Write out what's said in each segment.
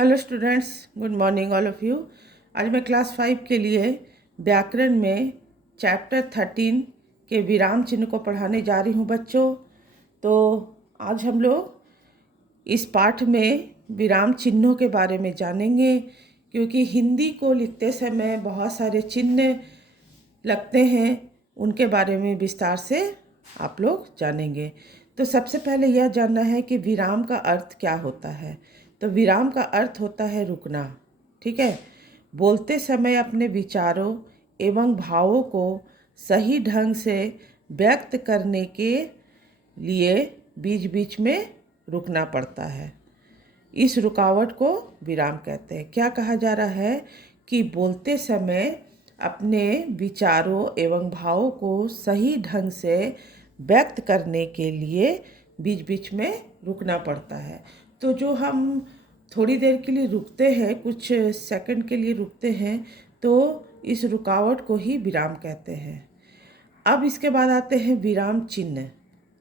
Hello students, good morning all of you. आज मैं class 5 के लिए व्याकरण में चैप्टर 13 के विराम चिन्ह को पढ़ाने जा रही हूँ बच्चों। तो आज हम लोग इस पाठ में विराम चिन्हों के बारे में जानेंगे, क्योंकि हिंदी को लिखते समय बहुत सारे चिन्ह लगते हैं, उनके बारे में विस्तार से आप लोग जानेंगे। तो सबसे पहले यह जानना है कि विराम का अर्थ क्या होता है। तो विराम का अर्थ होता है रुकना। ठीक है। बोलते समय अपने विचारों एवं भावों को सही ढंग से व्यक्त करने के लिए बीच बीच में रुकना पड़ता है। इस रुकावट को विराम कहते हैं। क्या कहा जा रहा है कि बोलते समय अपने विचारों एवं भावों को सही ढंग से व्यक्त करने के लिए बीच बीच में रुकना पड़ता है। तो जो हम थोड़ी देर के लिए रुकते हैं, कुछ सेकंड के लिए रुकते हैं, तो इस रुकावट को ही विराम कहते हैं। अब इसके बाद आते हैं विराम चिन्ह।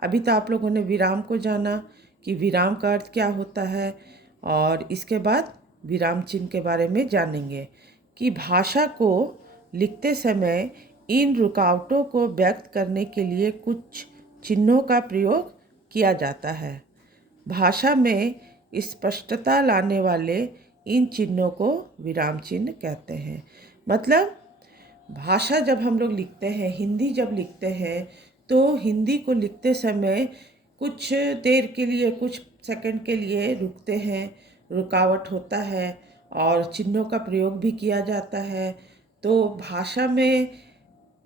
अभी तो आप लोगों ने विराम को जाना कि विराम का अर्थ क्या होता है, और इसके बाद विराम चिन्ह के बारे में जानेंगे कि भाषा को लिखते समय इन रुकावटों को व्यक्त करने के लिए कुछ चिन्हों का प्रयोग किया जाता है। भाषा में स्पष्टता लाने वाले इन चिन्हों को विराम चिन्ह कहते हैं। मतलब भाषा जब हम लोग लिखते हैं, हिंदी जब लिखते हैं, तो हिंदी को लिखते समय कुछ देर के लिए, कुछ सेकंड के लिए रुकते हैं, रुकावट होता है और चिन्हों का प्रयोग भी किया जाता है। तो भाषा में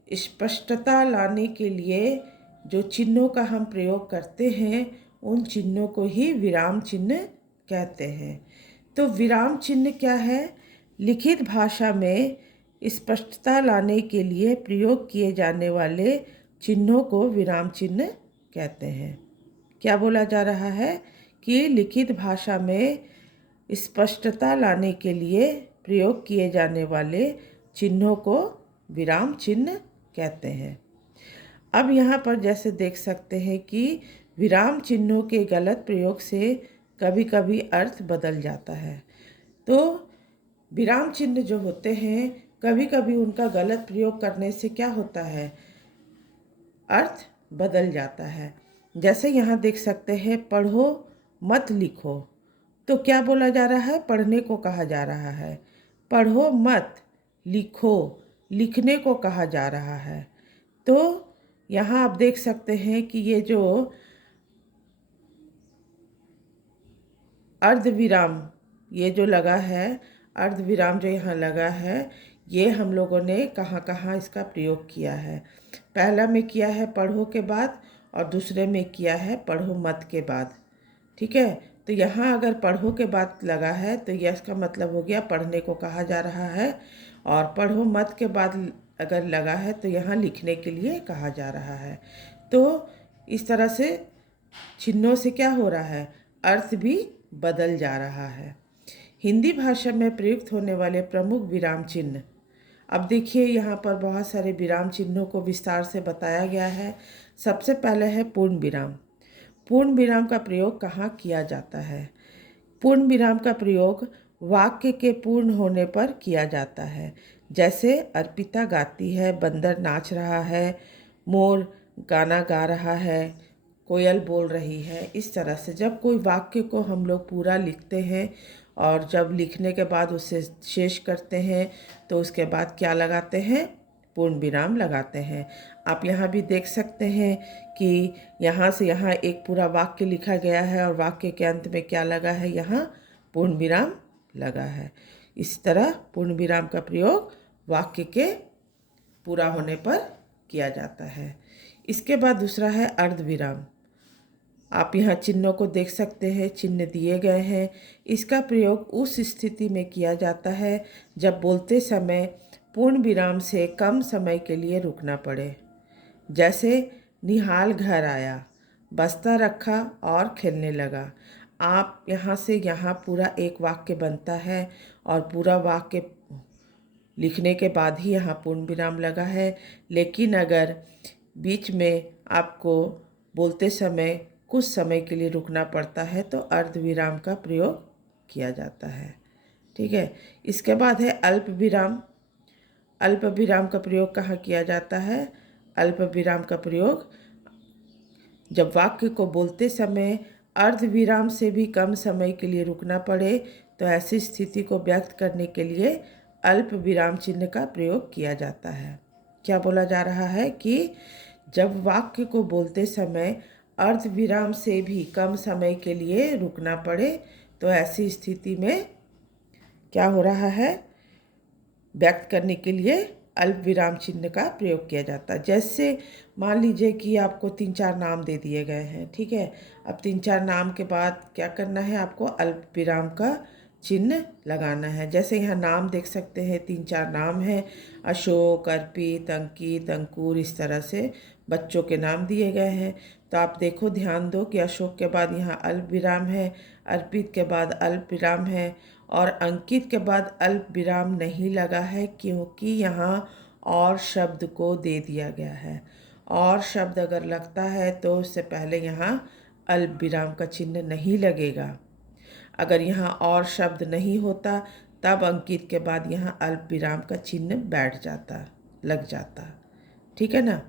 स्पष्टता लाने के लिए जो चिन्हों का हम प्रयोग करते हैं, उन चिन्हों को ही विराम चिन्ह कहते हैं। तो विराम चिन्ह क्या है? लिखित भाषा में स्पष्टता लाने के लिए प्रयोग किए जाने वाले चिन्हों को विराम चिन्ह कहते हैं। क्या बोला जा रहा है कि लिखित भाषा में स्पष्टता लाने के लिए प्रयोग किए जाने वाले चिन्हों को विराम चिन्ह कहते हैं। अब यहाँ पर जैसे देख सकते हैं कि विराम चिन्हों के गलत प्रयोग से कभी कभी अर्थ बदल जाता है। तो विराम चिन्ह जो होते हैं, कभी कभी उनका गलत प्रयोग करने से क्या होता है, अर्थ बदल जाता है। जैसे यहाँ देख सकते हैं, पढ़ो मत लिखो। तो क्या बोला जा रहा है? पढ़ने को कहा जा रहा है। पढ़ो मत लिखो, लिखने को कहा जा रहा है। तो यहाँ आप देख सकते हैं कि ये जो अर्धविराम ये जो लगा है, अर्धविराम जो यहाँ लगा है, ये हम लोगों ने कहाँ कहाँ इसका प्रयोग किया है। पहला में किया है पढ़ो के बाद, और दूसरे में किया है पढ़ो मत के बाद। ठीक है। तो यहाँ अगर पढ़ो के बाद लगा है तो यह इसका मतलब हो गया पढ़ने को कहा जा रहा है, और पढ़ो मत के बाद अगर लगा है तो यहाँ लिखने के लिए कहा जा रहा है। तो इस तरह से चिन्हों से क्या हो रहा है, अर्थ भी बदल जा रहा है। हिंदी भाषा में प्रयुक्त होने वाले प्रमुख विराम चिन्ह। अब देखिए, यहाँ पर बहुत सारे विराम चिन्हों को विस्तार से बताया गया है। सबसे पहले है पूर्ण विराम। पूर्ण विराम का प्रयोग कहाँ किया जाता है? पूर्ण विराम का प्रयोग वाक्य के पूर्ण होने पर किया जाता है। जैसे अर्पिता गाती है, बंदर नाच रहा है, मोर गाना गा रहा है, कोयल बोल रही है। इस तरह से जब कोई वाक्य को हम लोग पूरा लिखते हैं और जब लिखने के बाद उसे शेष करते हैं, तो उसके बाद क्या लगाते हैं? पूर्ण विराम लगाते हैं। आप यहाँ भी देख सकते हैं कि यहाँ से यहाँ एक पूरा वाक्य लिखा गया है और वाक्य के अंत में क्या लगा है? यहाँ पूर्ण विराम लगा है। इस तरह पूर्ण विराम का प्रयोग वाक्य के पूरा होने पर किया जाता है। इसके बाद दूसरा है अर्धविराम। आप यहाँ चिन्हों को देख सकते हैं, चिन्ह दिए गए हैं। इसका प्रयोग उस स्थिति में किया जाता है जब बोलते समय पूर्ण विराम से कम समय के लिए रुकना पड़े। जैसे निहाल घर आया, बस्ता रखा और खेलने लगा। आप यहाँ से यहाँ पूरा एक वाक्य बनता है और पूरा वाक्य लिखने के बाद ही यहाँ पूर्ण विराम लगा है। लेकिन अगर बीच में आपको बोलते समय कुछ समय के लिए रुकना पड़ता है तो अर्धविराम का प्रयोग किया जाता है। ठीक है, इसके बाद है अल्प विराम। अल्प विराम का प्रयोग कहाँ किया जाता है? अल्प विराम का प्रयोग जब वाक्य को बोलते समय अर्ध विराम से भी कम समय के लिए रुकना पड़े, तो ऐसी स्थिति को व्यक्त करने के लिए अल्प विराम चिन्ह का प्रयोग किया जाता है। क्या बोला जा रहा है कि जब वाक्य को बोलते समय अर्ध विराम से भी कम समय के लिए रुकना पड़े, तो ऐसी स्थिति में क्या हो रहा है? व्यक्त करने के लिए अल्प विराम चिन्ह का प्रयोग किया जाता है। जैसे मान लीजिए कि आपको 3-4 नाम दे दिए गए हैं, ठीक है। अब 3-4 नाम के बाद क्या करना है? आपको अल्प विराम का चिन्ह लगाना है। जैसे यहाँ नाम देख सकते हैं, 3-4 नाम हैं, अशोक, अर्पित, अंकित, अंकुर, इस तरह से बच्चों के नाम दिए गए हैं। तो आप देखो, ध्यान दो कि अशोक के बाद यहाँ अल्प विराम है, अर्पित के बाद अल्प विराम है और अंकित के बाद अल्प विराम नहीं लगा है, क्योंकि यहाँ और शब्द को दे दिया गया है। और शब्द अगर लगता है तो उससे पहले यहाँ अल्प विराम का चिन्ह नहीं लगेगा। अगर यहाँ और शब्द नहीं होता तब अंकित के बाद यहाँ अल्प विराम का चिन्ह बैठ जाता, लग जाता। ठीक है ना?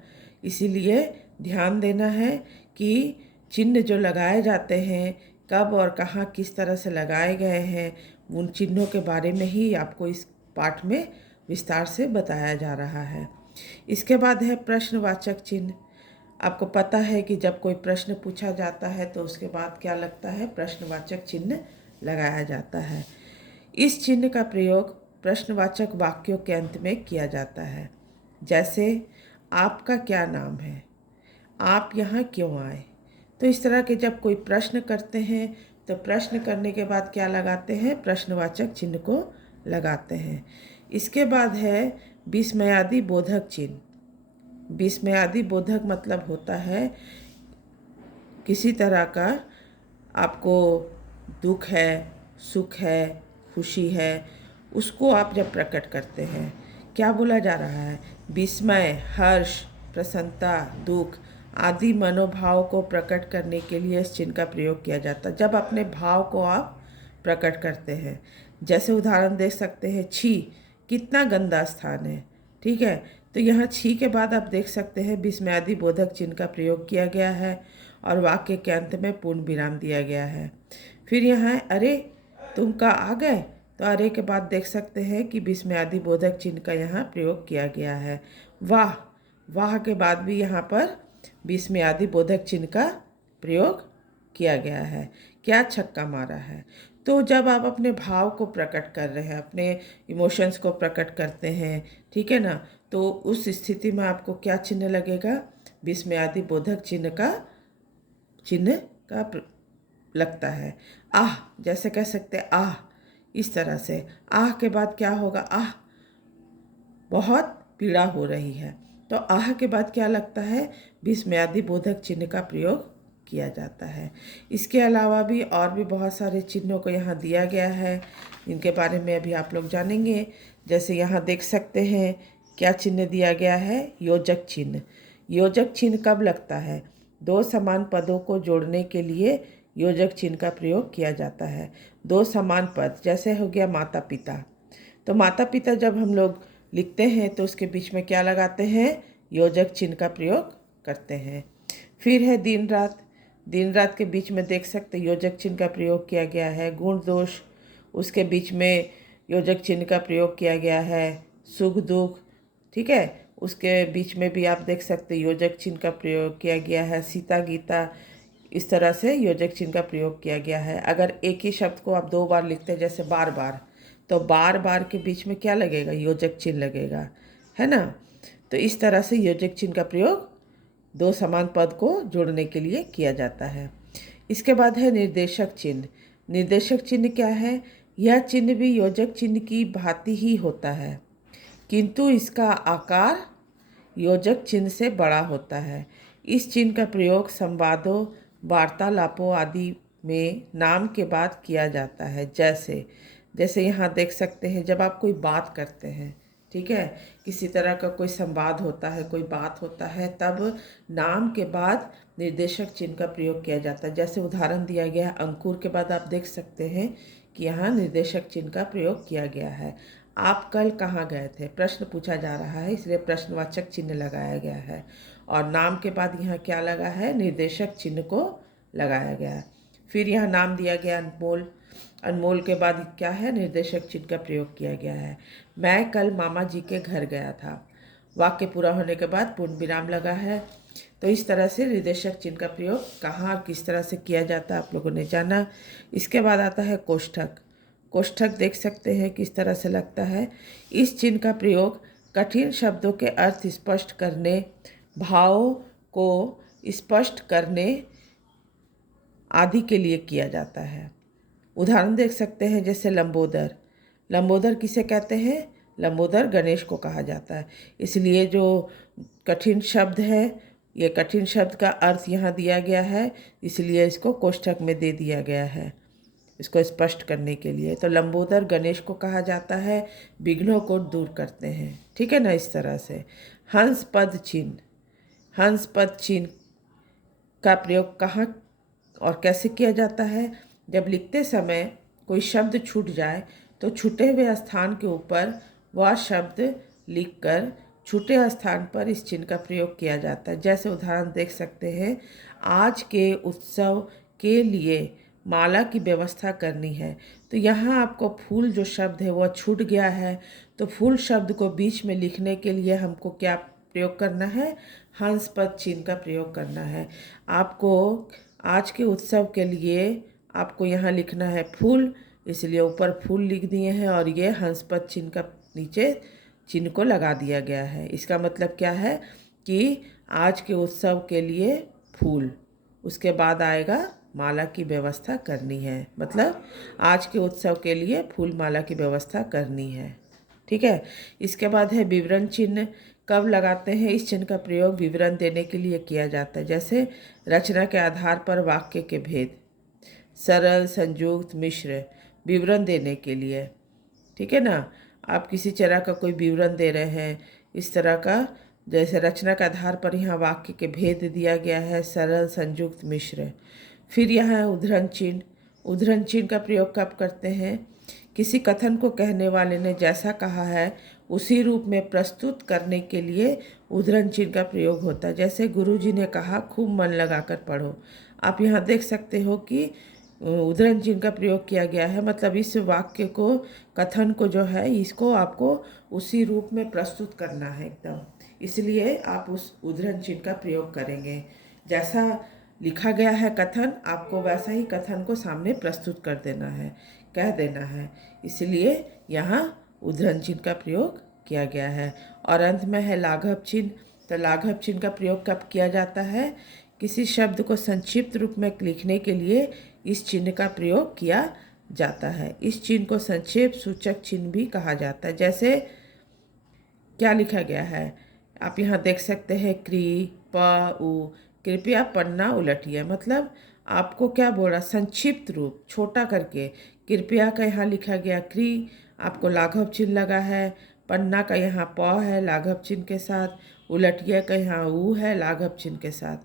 इसीलिए ध्यान देना है कि चिन्ह जो लगाए जाते हैं, कब और कहाँ किस तरह से लगाए गए हैं, उन चिन्हों के बारे में ही आपको इस पाठ में विस्तार से बताया जा रहा है। इसके बाद है प्रश्नवाचक चिन्ह। आपको पता है कि जब कोई प्रश्न पूछा जाता है तो उसके बाद क्या लगता है? प्रश्नवाचक चिन्ह लगाया जाता है। इस चिन्ह का प्रयोग प्रश्नवाचक वाक्यों के अंत में किया जाता है। जैसे आपका क्या नाम है? आप यहाँ क्यों आए? तो इस तरह के जब कोई प्रश्न करते हैं तो प्रश्न करने के बाद क्या लगाते हैं? प्रश्नवाचक चिन्ह को लगाते हैं। इसके बाद है विस्मयादि बोधक चिन्ह। विस्मयादि बोधक मतलब होता है किसी तरह का आपको दुख है, सुख है, खुशी है, उसको आप जब प्रकट करते हैं, क्या बोला जा रहा है? विस्मय, हर्ष, प्रसन्नता, दुख आदि मनोभाव को प्रकट करने के लिए इस चिन्ह का प्रयोग किया जाता है। जब अपने भाव को आप प्रकट करते हैं, जैसे उदाहरण दे सकते हैं, छी कितना गंदा स्थान है। ठीक है, तो यहाँ छी के बाद आप देख सकते हैं विस्मयादि बोधक चिन्ह का प्रयोग किया गया है और वाक्य के अंत में पूर्ण विराम दिया गया है। फिर यहाँ अरे तुम का आ गए, तो अरे के बाद देख सकते हैं कि विस्मयादि बोधक चिन्ह का यहाँ प्रयोग किया गया है। वाह, वाह के बाद भी यहाँ पर विस्मयादि बोधक चिन्ह का प्रयोग किया गया है। क्या छक्का मारा है। तो जब आप अपने भाव को प्रकट कर रहे हैं, अपने इमोशंस को प्रकट करते हैं, ठीक है ना, तो उस स्थिति में आपको क्या चिन्ह लगेगा? विस्मयादि बोधक चिन्ह का लगता है। आह, जैसे कह सकते हैं आह, इस तरह से आह के बाद क्या होगा? आह, बहुत पीड़ा हो रही है। तो आह के बाद क्या लगता है? विस्मयादि बोधक चिन्ह का प्रयोग किया जाता है। इसके अलावा भी और भी बहुत सारे चिन्हों को यहाँ दिया गया है, इनके बारे में अभी आप लोग जानेंगे। जैसे यहाँ देख सकते हैं क्या चिन्ह दिया गया है? योजक चिन्ह। योजक चिन्ह कब लगता है? दो समान पदों को जोड़ने के लिए योजक चिन्ह का प्रयोग किया जाता है। दो समान पद, जैसे हो गया माता पिता, तो माता पिता जब हम लोग लिखते हैं तो उसके बीच में क्या लगाते हैं? योजक चिन्ह का प्रयोग करते हैं। फिर है दिन रात। दिन रात के बीच में देख सकते योजक चिन्ह का प्रयोग किया गया है। गुण दोष, उसके बीच में योजक चिन्ह का प्रयोग किया गया है। सुख दुख, ठीक है, उसके बीच में भी आप देख सकते योजक चिन्ह का प्रयोग किया गया है। सीता गीता, इस तरह से योजक चिन्ह का प्रयोग किया गया है। अगर एक ही शब्द को आप 2 बार लिखते हैं, जैसे बार बार, तो बार बार के बीच में क्या लगेगा? योजक चिन्ह लगेगा, है ना। तो इस तरह से योजक चिन्ह का प्रयोग दो समान पद को जोड़ने के लिए किया जाता है। इसके बाद है निर्देशक चिन्ह। निर्देशक चिन्ह क्या है? यह चिन्ह भी योजक चिन्ह की भांति ही होता है, किंतु इसका आकार योजक चिन्ह से बड़ा होता है। इस चिन्ह का प्रयोग संवादों, वार्तालापों आदि में नाम के बाद किया जाता है। जैसे यहाँ देख सकते हैं, जब आप कोई बात करते हैं, ठीक है, किसी तरह का कोई संवाद होता है, कोई बात होता है, तब नाम के बाद निर्देशक चिन्ह का प्रयोग किया जाता है। जैसे उदाहरण दिया गया है, अंकुर के बाद आप देख सकते हैं कि यहाँ निर्देशक चिन्ह का प्रयोग किया गया है। आप कल कहाँ गए थे, प्रश्न पूछा जा रहा है, इसलिए प्रश्नवाचक चिन्ह लगाया गया है। और नाम के बाद यहाँ क्या लगा है, निर्देशक चिन्ह को लगाया गया है। फिर यहाँ नाम दिया गया अनमोल, अनमोल के बाद क्या है, निर्देशक चिन्ह का प्रयोग किया गया है। मैं कल मामा जी के घर गया था। वाक्य पूरा होने के बाद पूर्ण विराम लगा है। तो इस तरह से निर्देशक चिन्ह का प्रयोग कहाँ और किस तरह से किया जाता है आप लोगों ने जाना। इसके बाद आता है कोष्ठक। कोष्ठक देख सकते हैं किस तरह से लगता है। इस चिन्ह का प्रयोग कठिन शब्दों के अर्थ स्पष्ट करने, भाव को स्पष्ट करने आदि के लिए किया जाता है। उदाहरण देख सकते हैं, जैसे लंबोदर। लंबोदर किसे कहते हैं, लंबोदर गणेश को कहा जाता है। इसलिए जो कठिन शब्द है, ये कठिन शब्द का अर्थ यहाँ दिया गया है, इसलिए इसको कोष्ठक में दे दिया गया है इसको स्पष्ट करने के लिए। तो लंबोदर गणेश को कहा जाता है, विघ्नों को दूर करते हैं। ठीक है ना, इस तरह से। हंस पद चिन्ह, हंस पद चिन्ह का प्रयोग कहाँ और कैसे किया जाता है। जब लिखते समय कोई शब्द छूट जाए तो छूटे हुए स्थान के ऊपर वह शब्द लिखकर छूटे स्थान पर इस चिन्ह का प्रयोग किया जाता है। जैसे उदाहरण देख सकते हैं, आज के उत्सव के लिए माला की व्यवस्था करनी है। तो यहाँ आपको फूल जो शब्द है वह छूट गया है, तो फूल शब्द को बीच में लिखने के लिए हमको क्या प्रयोग करना है, हंस पद चिन्ह का प्रयोग करना है। आपको आज के उत्सव के लिए आपको यहाँ लिखना है फूल, इसलिए ऊपर फूल लिख दिए हैं और ये हंस पद चिन्ह का नीचे चिन्ह को लगा दिया गया है। इसका मतलब क्या है कि आज के उत्सव के लिए फूल, उसके बाद आएगा माला की व्यवस्था करनी है, मतलब आज के उत्सव के लिए फूल माला की व्यवस्था करनी है। ठीक है। इसके बाद है विवरण चिन्ह। कब लगाते हैं, इस चिन्ह का प्रयोग विवरण देने के लिए किया जाता है। जैसे रचना के आधार पर वाक्य के भेद, सरल, संयुक्त, मिश्र, विवरण देने के लिए। ठीक है ना, आप किसी तरह का कोई विवरण दे रहे हैं, इस तरह का, जैसे रचना के आधार पर यहाँ वाक्य के भेद दिया गया है, सरल, संयुक्त, मिश्र। फिर यहाँ है उद्धरण चिन्ह। उद्धरण चिन्ह का प्रयोग कब करते हैं, किसी कथन को कहने वाले ने जैसा कहा है उसी रूप में प्रस्तुत करने के लिए उद्धरण चिन्ह का प्रयोग होता है। जैसे गुरुजी ने कहा खूब मन लगाकर पढ़ो। आप यहाँ देख सकते हो कि उद्धरण चिन्ह का प्रयोग किया गया है, मतलब इस वाक्य को, कथन को जो है, इसको आपको उसी रूप में प्रस्तुत करना है एकदम, इसलिए आप उस उद्धरण चिन्ह का प्रयोग करेंगे। जैसा लिखा गया है कथन, आपको वैसा ही कथन को सामने प्रस्तुत कर देना है, कह देना है, इसलिए यहाँ उद्धरण चिन्ह का प्रयोग किया गया है। और अंत में है लाघव चिन्ह। तो लाघव चिन्ह का प्रयोग कब किया जाता है, किसी शब्द को संक्षिप्त रूप में लिखने के लिए इस चिन्ह का प्रयोग किया जाता है। इस चिन्ह को संक्षेप सूचक चिन्ह भी कहा जाता है। जैसे क्या लिखा गया है, आप यहाँ देख सकते हैं, क्री प उ, कृपया पन्ना उलटिए, मतलब आपको क्या बोला, संक्षिप्त रूप छोटा करके। कृपया का यहाँ लिखा गया क्री, आपको लाघव चिन्ह लगा है। पन्ना का यहाँ प है लाघव चिन्ह के साथ, उलटिया का यहाँ ऊ है लाघव चिन्ह के साथ,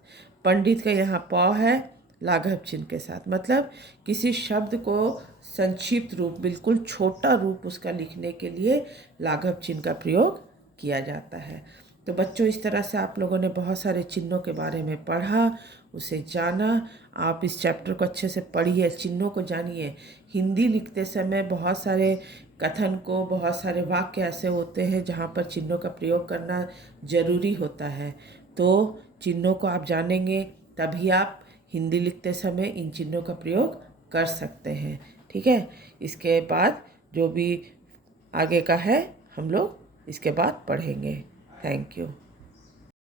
पंडित का यहाँ प है लाघव चिन्ह के साथ। मतलब किसी शब्द को संक्षिप्त रूप, बिल्कुल छोटा रूप उसका लिखने के लिए लाघव चिन्ह का प्रयोग किया जाता है। तो बच्चों, इस तरह से आप लोगों ने बहुत सारे चिन्हों के बारे में पढ़ा, उसे जाना। आप इस चैप्टर को अच्छे से पढ़िए, चिन्हों को जानिए। हिंदी लिखते समय बहुत सारे कथन को, बहुत सारे वाक्य ऐसे होते हैं जहाँ पर चिन्हों का प्रयोग करना ज़रूरी होता है। तो चिन्हों को आप जानेंगे तभी आप हिंदी लिखते समय इन चिन्हों का प्रयोग कर सकते हैं। ठीक है। इसके बाद जो भी आगे का है हम लोग इसके बाद पढ़ेंगे। Thank you.